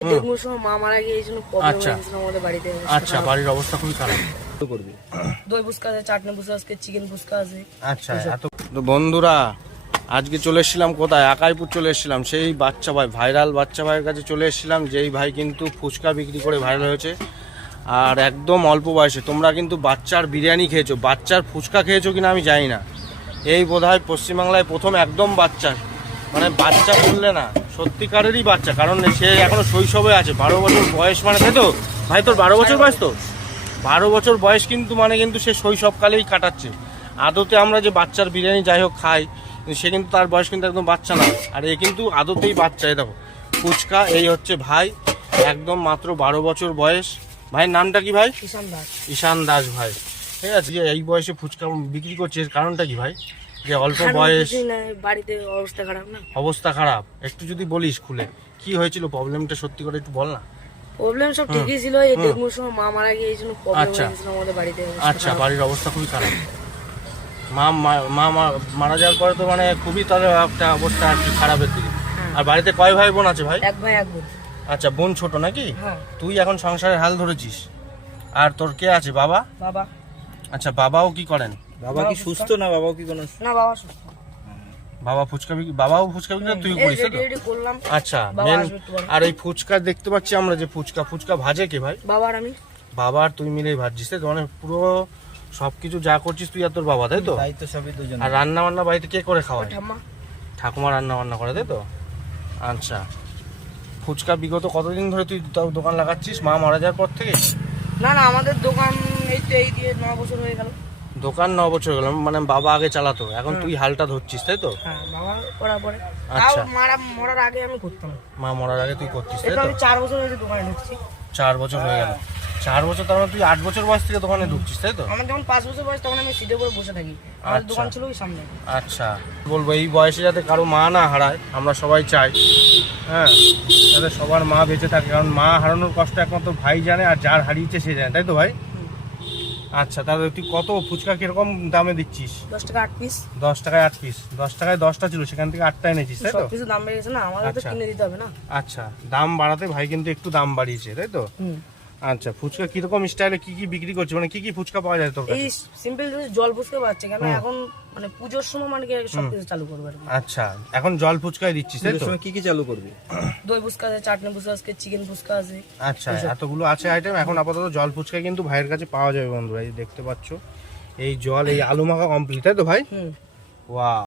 ডেঙ্গুর সময় মা মারা গিয়ে এই জন্য প্রবলেম আচ্ছা। হয়েছিল আমাদের বাড়িতে। আচ্ছা, বাড়ির অবস্থা খুবই খারাপ। করবি দই ফুচকা আছে, চাটনি ফুচকা আছে, চিকেন ফুচকা আছে। আচ্ছা, এত তো বন্ধুরা আজকে চলে এসেছিলাম কোথায়, আকাইপুর চলে এসেছিলাম। সেই বাচ্চা ভাই, ভাইরাল বাচ্চা ভাইয়ের কাছে চলে এসেছিলাম, যেই ভাই কিন্তু ফুচকা বিক্রি করে ভাইরাল হয়েছে। আর একদম অল্প বয়সে। তোমরা কিন্তু বাচ্চার বিরিয়ানি খেয়েছো, বাচ্চার ফুচকা খেয়েছো কিনা আমি জানি না। এই বোধহয় পশ্চিমবাংলায় প্রথম একদম বাচ্চা, মানে বাচ্চা বললে না, সত্যিকারেরই বাচ্চা, কারণ সে এখনো শৈশবে আছে। 12 বছর বয়স, মানে তাই তো ভাই? তোর 12 বছর বয়স তো? 12 বছর বয়স কিন্তু মানে কিন্তু সে শৈশবকালেই কাটাচ্ছে। আদতে আমরা যে বাচ্চার বিরিয়ানি যাই হোক খাই, সে কিন্তু তার বয়স কিন্তু একদম বাচ্চা না। আর এ কিন্তু আদতেই বাচ্চা। এ দেখো ফুচকা, এই হচ্ছে ভাই, একদম মাত্র 12 বছর বয়স। ভাইয়ের নামটা কি ভাই? ঈশান দাস। ঈশান দাস ভাই, ঠিক আছে। যে এই বয়সে ফুচকা বিক্রি করছে, এর কারণটা কি ভাই? যে অল্প বয়স, বাড়িতে অবস্থা খারাপ না? অবস্থা খারাপ। একটু যদি বলিস খুলে কি হয়েছিল প্রবলেমটা, সত্যি করে একটু বল না। প্রবলেম সব ঠিকই ছিল, এই ডেঙ্গুর সময় মা মারা গিয়ে এই জন্য প্রবলেম হয়েছিল আমাদের বাড়িতে। আচ্ছা, বাড়ির অবস্থা খুবই খারাপ। মা মারা যাওয়ার পরে তো মানে খুবই তাদের একটা অবস্থা আর কি খারাপের দিকে। আর বাড়িতে কয় ভাই বোন আছে ভাই? এক ভাই এক বোন। আচ্ছা, বোন ছোট নাকি? হ্যাঁ। তুই এখন সংসারের হাল ধরেছিস। আর তোর কে আছে? বাবা? বাবা। আচ্ছা, বাবাও কি করেন? বাবা কি সুস্থ না? বাবাও কি কোনো না, বাবা সুস্থ। বাবাও ফুচকা বিক্রি, তুই করিস তো? করলাম। আচ্ছা, বাবা মেন। আসবে একটু পরে। আর এই ফুচকা দেখতে পাচ্ছি আমরা যে ফুচকা ভাজে কে ভাই? বাবা আর আমি। বাবা আর তুই মিলেই ভাজছিস তাই তো? মানে পুরো সবকিছু যা করছিস তুই আর তোর বাবা, তাই তো? দায়িত্ব সবই দুজন। আর রান্না বান্না বাড়িতে কে করে খাওয়ায়? ঠাম্মা। ঠাকুমা রান্না বান্না করে, তাই তো? আচ্ছা, ফুচকা বিগত কতদিন ধরে তুই তাও দোকান লাগাচ্ছিস, মা মারা যাওয়ার পর থেকে? না না, আমাদের দোকান এই তো এই দিয়ে 9 বছর হয়ে গেল। দোকান 9 বছর গেল, মানে বাবা আগে চালাতো, এখন তুই হালটা ধরছিস, তাই তো? হ্যাঁ, বাবা করার পরে। আচ্ছা। তাও মরার আগে আমি করতাম। মা মরার আগে তুই করতিস, তাই এটা তো? আমি 4 বছর হয়েছে দোকানে ঢুকছি। 4 বছর হয়ে গেল। 4 বছর, তার মানে তুই 8 বছর বয়স থেকে দোকানে ঢুকছিস, তাই তো? আমার যখন 5 বছর বয়স তখন আমি সিটে করে বসে থাকি। আমার আচ্ছা। দোকান ছিল ওই সামনে। আচ্ছা, বলবো এই বয়সে যাতে কারো মা না হারায়, আমরা সবাই চাই, হ্যাঁ, যাতে সবার মা বেঁচে থাকে। কারণ মা হারানোর কষ্ট একমাত্র ভাই জানে, আর যার হারিয়েছে সে জানে, তাই তো ভাই? আচ্ছা, তাহলে তুই কত ফুচকা কিরকম দামে দিচ্ছিস? 10 টাকা 8 পিস। 10 টাকায় 8 পিস। 10 টাকায় 10টা ছিল, সেখান থেকে 8টা এনেছিস, তাই তো? সব কিছু দাম বেড়ে গেছে না, আমাদের তো আচ্ছা। কিনে দিতে হবে না। আচ্ছা, দাম বাড়াতে ভাই কিন্তু একটু দাম বাড়িয়েছে, তাই তো? আচ্ছা, ফুচকা কিরকম স্টাইলে কি কি বিক্রি করছে, মানে কি কি ফুচকা পাওয়া যায় তোর এই কাছে? সিম্পল জল ফুচকা পাচ্ছে কেন এখন, মানে পুজোর সময় মানে কি সব কিছু চালু করবে আর কি। আচ্ছা, এখন জল ফুচকাই দিচ্ছিস, তাই এর তো? সময় কি কি চালু করবি? দই ফুচকা আছে, চাটনি ফুচকা আছে, চিকেন ফুচকা আছে। আচ্ছা, এতগুলো আছে আইটেম। এখন আপাতত জল ফুচকা কিন্তু ভাইয়ের কাছে পাওয়া যাবে বন্ধুরা, এই দেখতে পাচ্ছ এই জল, এই আলু মাখা কমপ্লিট, তাই তো ভাই? ওয়াও।